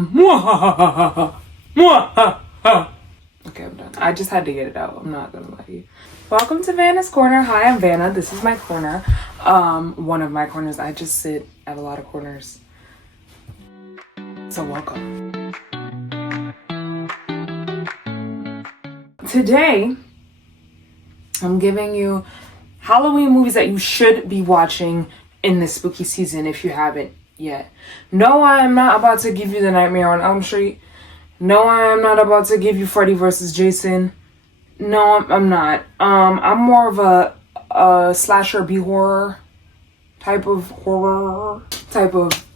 Okay, I'm done. I just had to get it out. I'm not gonna lie to you. Welcome to Vanna's Corner. Hi, I'm Vanna. This is my corner. One of my corners. I just sit at a lot of corners. So welcome. Today, I'm giving you Halloween movies that you should be watching in this spooky season if you haven't yet. No, I am not about to give you The Nightmare on Elm Street. No, I am not about to give you Freddy vs. Jason. No, I'm not. I'm more of a slasher B-horror type of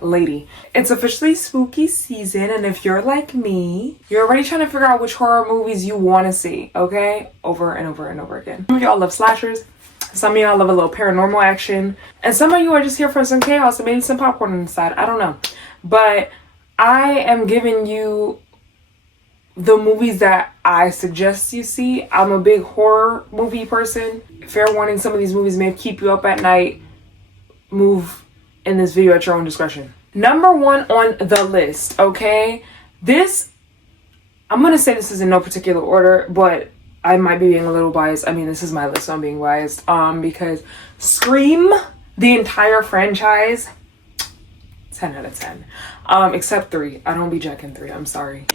lady. It's officially spooky season, and if you're like me, you're already trying to figure out which horror movies you want to see, okay? Over and over and over again. Some of y'all love slashers. Some of y'all love a little paranormal action. And some of you are just here for some chaos and maybe some popcorn on the side. I don't know. But I am giving you the movies that I suggest you see. I'm a big horror movie person. Fair warning, some of these movies may keep you up at night. Move in this video at your own discretion. Number one on the list, okay? I'm gonna say this is in no particular order, but I might be being a little biased. I mean, this is my list, so I'm being biased. Because Scream, the entire franchise, 10 out of 10. Except 3. I don't be jacking 3. I'm sorry.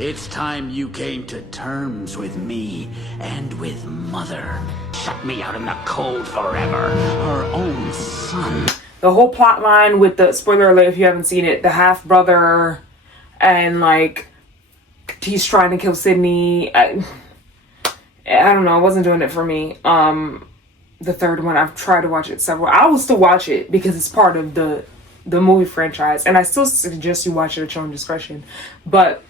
It's time you came to terms with me and with Mother. Shut me out in the cold forever. Her own son. The whole plot line with the, spoiler alert if you haven't seen it, the half-brother and, like, he's trying to kill Sydney. I don't know. I wasn't doing it for me. The third one, I've tried to watch it several. I will still watch it because it's part of the movie franchise, and I still suggest you watch it at your own discretion. But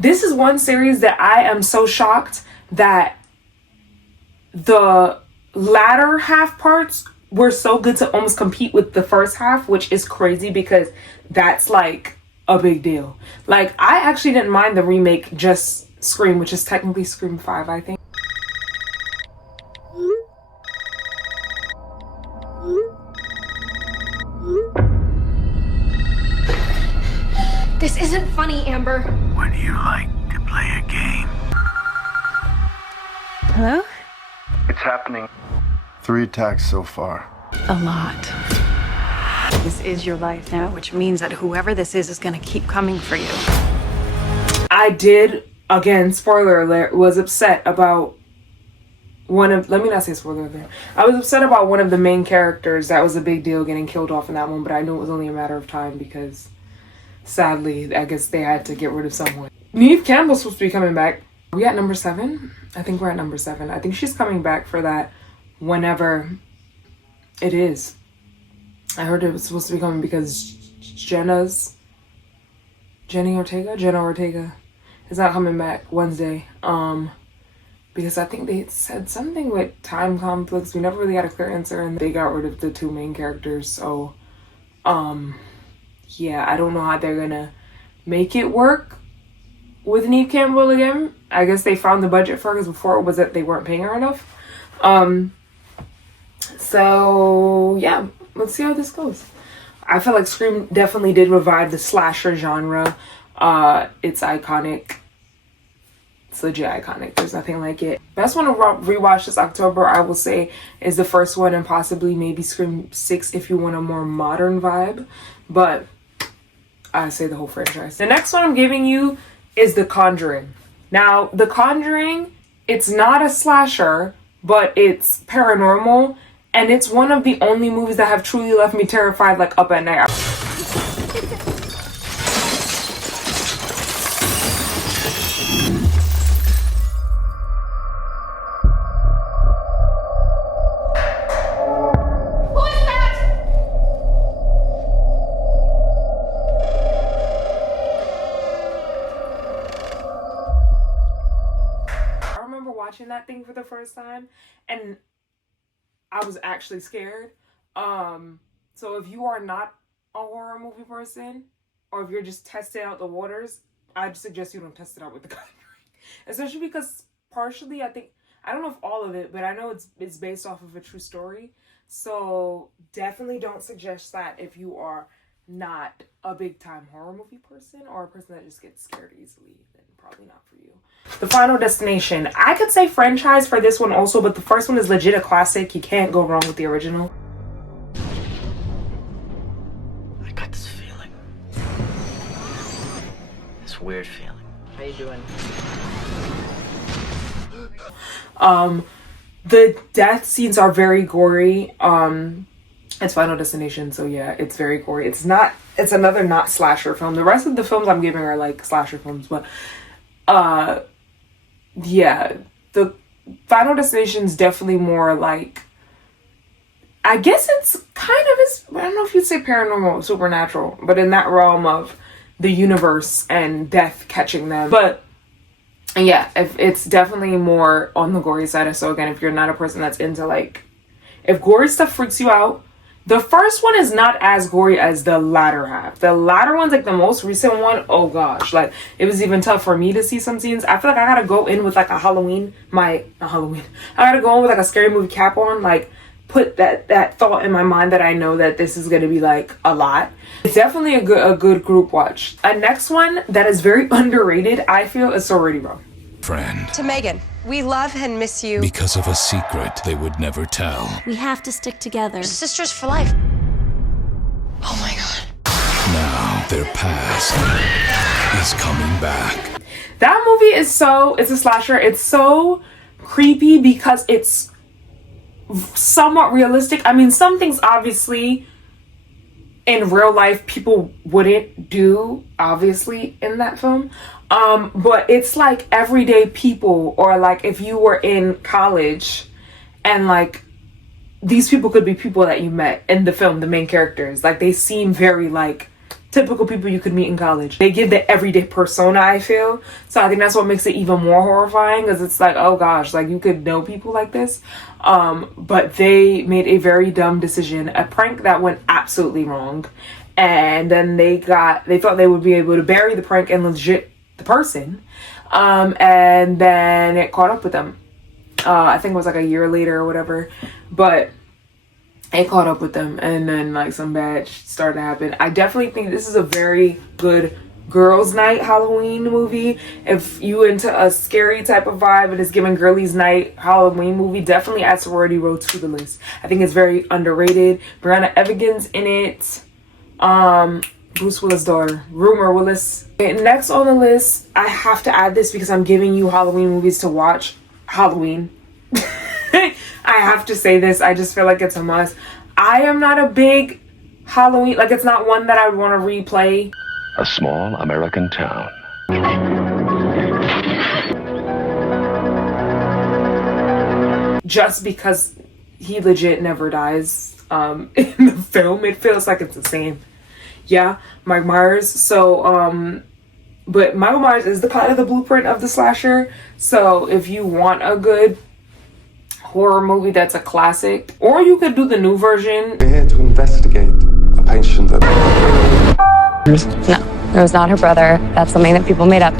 this is one series that I am so shocked that the latter half parts were so good to almost compete with the first half, which is crazy because that's like a big deal. Like, I actually didn't mind the remake, just Scream, which is technically Scream 5, I think. This isn't funny, Amber. Would you like to play a game? Hello? It's happening. 3 attacks so far. A lot. This is your life now, which means that whoever this is gonna keep coming for you. I did, again, spoiler alert, was upset about let me not say spoiler alert. I was upset about one of the main characters. That was a big deal, getting killed off in that one, but I knew it was only a matter of time because sadly, I guess they had to get rid of someone. Neve Campbell's supposed to be coming back. Are we at number 7? I think we're at number 7. I think she's coming back for that whenever it is. I heard it was supposed to be coming because Jenna Ortega is not coming back Wednesday. Because I think they said something with time conflicts. We never really had a clear answer, and they got rid of the 2 main characters. So, yeah, I don't know how they're gonna make it work with Neve Campbell again. I guess they found the budget for her because before it was that they weren't paying her enough. So yeah, let's see how this goes. I feel like Scream definitely did revive the slasher genre. It's iconic. It's legit iconic. There's nothing like it. Best one to rewatch this October, I will say, is the first one and possibly maybe Scream 6 if you want a more modern vibe. But I say the whole franchise. The next one I'm giving you is The Conjuring. Now, The Conjuring, it's not a slasher, but it's paranormal. And it's one of the only movies that have truly left me terrified, like, up at night. Watching that thing for the first time, and I was actually scared. So if you are not a horror movie person, or if you're just testing out the waters, I'd suggest you don't test it out with The Conjuring. Especially because partially, I don't know if all of it, but I know it's based off of a true story. So definitely don't suggest that if you are not a big time horror movie person or a person that just gets scared easily, then probably not for you. The Final Destination. I could say franchise for this one also, but the first one is legit a classic. You can't go wrong with the original. I got this feeling. This weird feeling. How you doing? The death scenes are very gory. It's Final Destination, so yeah, it's very gory. It's another not slasher film. The rest of the films I'm giving are like slasher films, but yeah, the Final Destination is definitely more like, I guess it's kind of, I don't know if you'd say paranormal, supernatural, but in that realm of the universe and death catching them. But yeah, if it's definitely more on the gory side. So again, if you're not a person that's into like, if gory stuff freaks you out, the first one is not as gory as the latter half. The latter one's like the most recent one. Oh gosh, like it was even tough for me to see some scenes. I feel like I gotta go in with like a I gotta go in with like a scary movie cap on, like put that thought in my mind that I know that this is gonna be like a lot. It's definitely a good group watch. A next one that is very underrated, I feel, is Sorority Row. Friend. To Megan, we love and miss you. Because of a secret they would never tell. We have to stick together. Sisters for life. Oh my god. Now their past is coming back. That movie is it's a slasher. It's so creepy because it's somewhat realistic. I mean, some things obviously in real life people wouldn't do, obviously, in that film. But it's like everyday people, or like if you were in college and like these people could be people that you met in the film, the main characters. Like they seem very like typical people you could meet in college. They give the everyday persona, I feel. So I think that's what makes it even more horrifying, because it's like, oh gosh, like you could know people like this. But they made a very dumb decision, a prank that went absolutely wrong. And then they thought they would be able to bury the prank and legit the person. And then it caught up with them. I think it was like a year later or whatever, but it caught up with them, and then like some bad shit started to happen. I definitely think this is a very good girls' night Halloween movie. If you into a scary type of vibe and it's giving girlies' night Halloween movie, definitely add Sorority Row to the list. I think it's very underrated. Brianna Evigan's in it. Bruce Willis' daughter, Rumor Willis. Okay, next on the list, I have to add this because I'm giving you Halloween movies to watch. Halloween. I have to say this. I just feel like it's a must. I am not a big Halloween, like it's not one that I would want to replay. A small American town. Just because he legit never dies in the film. It feels like it's the same. Yeah, Mike Myers. So, but Michael Myers is the kind of the blueprint of the slasher. So if you want a good horror movie that's a classic, or you could do the new version. We're here to investigate a patient that... No, it was not her brother. That's something that people made up.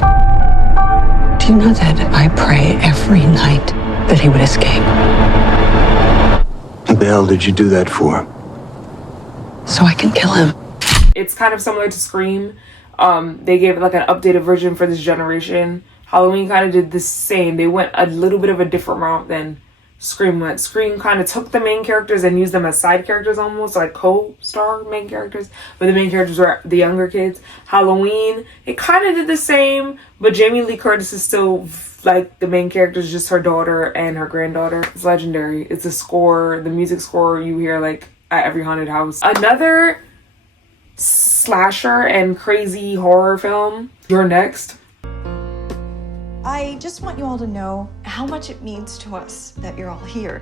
Do you know that I pray every night that he would escape? What the hell did you do that for? So I can kill him. It's kind of similar to Scream. They gave it like an updated version for this generation. Halloween kind of did the same. They went a little bit of a different route than Scream went. Scream kind of took the main characters and used them as side characters, almost like co-star main characters, but the main characters were the younger kids. Halloween, it kind of did the same, but Jamie Lee Curtis is still like the main character is just her daughter and her granddaughter. It's legendary. It's a score, the music score you hear like at every haunted house. Another slasher and crazy horror film, You're Next. I just want you all to know how much it means to us that you're all here.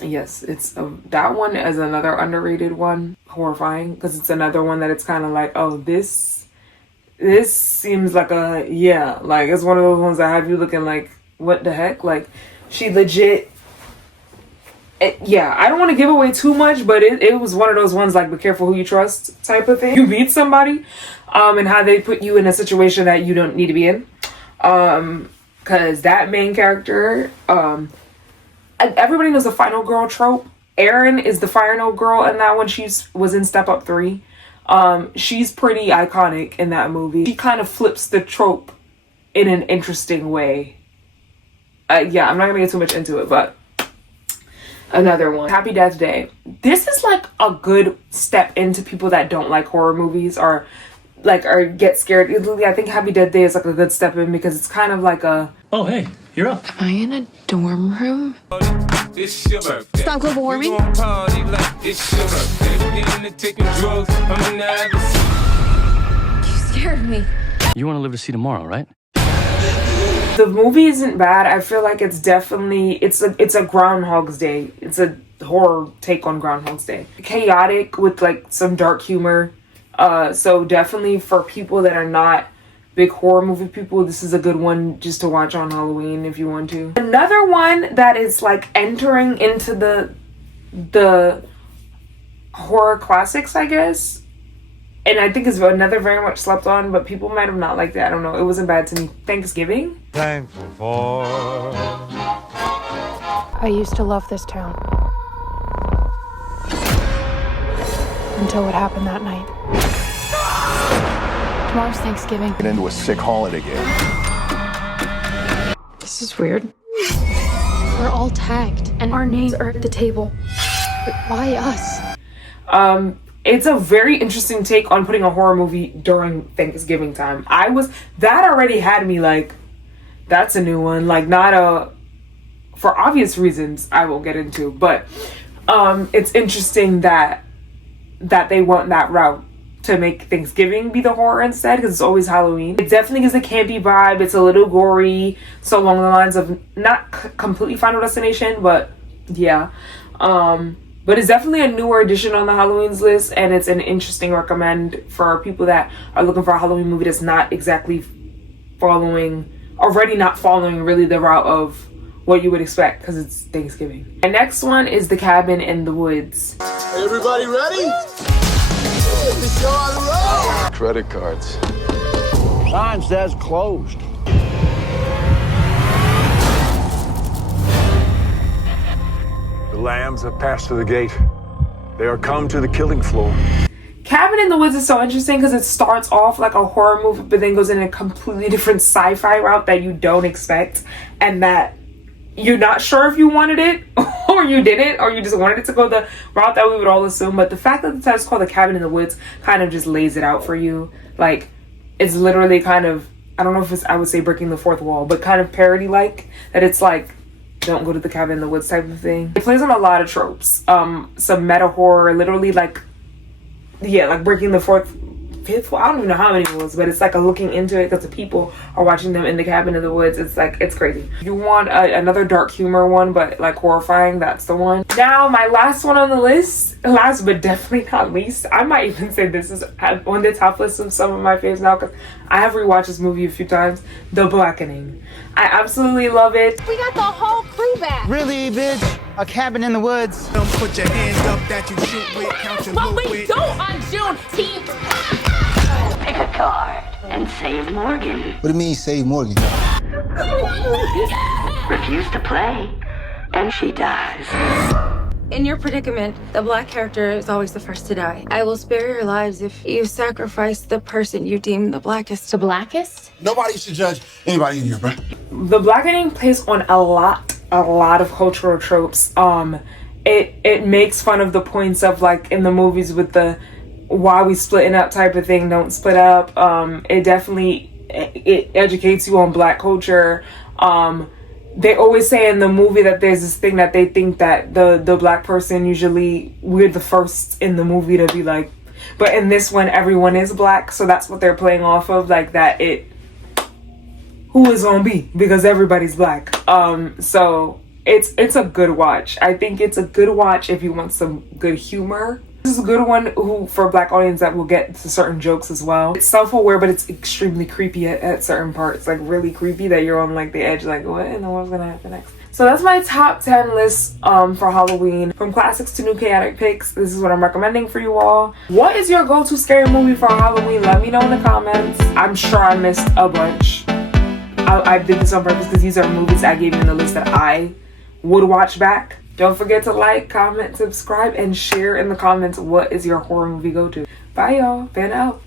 Yes, it's that one is another underrated one, horrifying, because it's another one that it's kind of like, oh, this seems like a, yeah, like it's one of those ones that have you looking like, what the heck? Like she legit yeah, I don't want to give away too much, but it was one of those ones like be careful who you trust type of thing. You meet somebody and how they put you in a situation that you don't need to be in. Because that main character, everybody knows the final girl trope. Erin is the final girl in that one. Was in Step Up 3. She's pretty iconic in that movie. She kind of flips the trope in an interesting way. Yeah, I'm not gonna get too much into it, but another one, Happy Death Day. This is like a good step into people that don't like horror movies or get scared. I think Happy Death Day is like a good step in because it's kind of like a... Oh, hey, you're up. Am I in a dorm room? Stop global warming. You scared me. You want to live to see tomorrow, right? The movie isn't bad. I feel like it's definitely... It's a Groundhog's Day. It's a horror take on Groundhog's Day. Chaotic with like some dark humor. So definitely for people that are not big horror movie people, this is a good one just to watch on Halloween if you want to. Another one that is like entering into the horror classics, I guess, and I think is another very much slept on, but people might have not liked it. I don't know. It wasn't bad to me. Thanksgiving. Thankful for. I used to love this town. Until what happened that night. Tomorrow's Thanksgiving. Get into a sick holiday game. This is weird. We're all tagged, and our names are at the table. But why us? It's a very interesting take on putting a horror movie during Thanksgiving time. That already had me like, that's a new one. Like, for obvious reasons I won't get into, but it's interesting that they went that route to make Thanksgiving be the horror instead, because it's always Halloween. It definitely gives a campy vibe. It's a little gory, so along the lines of not completely Final Destination, but yeah. But it's definitely a newer addition on the Halloween's list, and it's an interesting recommend for people that are looking for a Halloween movie that's not exactly following really the route of what you would expect, because it's Thanksgiving. My next one is The Cabin in the Woods. Everybody ready? Get the show on the road! Credit cards. Sign says closed. The lambs have passed through the gate. They are come to the killing floor. Cabin in the Woods is so interesting because it starts off like a horror movie, but then goes in a completely different sci-fi route that you don't expect, and that you're not sure if you wanted it or you didn't, or you just wanted it to go the route that we would all assume. But the fact that the title's called The Cabin in the Woods kind of just lays it out for you. Like, it's literally kind of, I don't know if it's, I would say breaking the fourth wall, but kind of parody-like, that it's like, don't go to the cabin in the woods type of thing. It plays on a lot of tropes. Some meta horror, literally like breaking the fifth wall. I don't even know how many walls, but it's like a looking into it because the people are watching them in the cabin in the woods. It's like, it's crazy. If you want another dark humor one, but like horrifying, that's the one. Now, my last one on the list, last but definitely not least, I might even say this is on the top list of some of my faves now because I have rewatched this movie a few times, The Blackening. I absolutely love it. We got the whole crew back. Really, bitch? A cabin in the woods. Don't put your hands up that you shoot with. Count your But we don't on Juneteenth. Pick a card and save Morgan. What do you mean, save Morgan? Refuse to play, and she dies. In your predicament, the black character is always the first to die. I will spare your lives if you sacrifice the person you deem the blackest. The blackest? Nobody should judge anybody in here, bro. The Blackening plays on a lot of cultural tropes. It makes fun of the points of like in the movies with the why we splitting up type of thing, don't split up. It educates you on black culture. They always say in the movie that there's this thing that they think that the black person, usually we're the first in the movie to be like, but in this one everyone is black, so that's what they're playing off of, like that who is gonna be, because everybody's black. So it's a good watch. I think it's a good watch if you want some good humor. This is a good one for black audience that will get to certain jokes as well. It's self-aware, but it's extremely creepy at certain parts, like really creepy that you're on like the edge, like what in the world's gonna happen next? So that's my top 10 list for Halloween. From classics to new chaotic picks, this is what I'm recommending for you all. What is your go-to scary movie for Halloween? Let me know in the comments. I'm sure I missed a bunch. I did this on purpose because these are movies I gave you in the list that I would watch back. Don't forget to like, comment, subscribe, and share in the comments what is your horror movie go-to. Bye y'all. Fan out.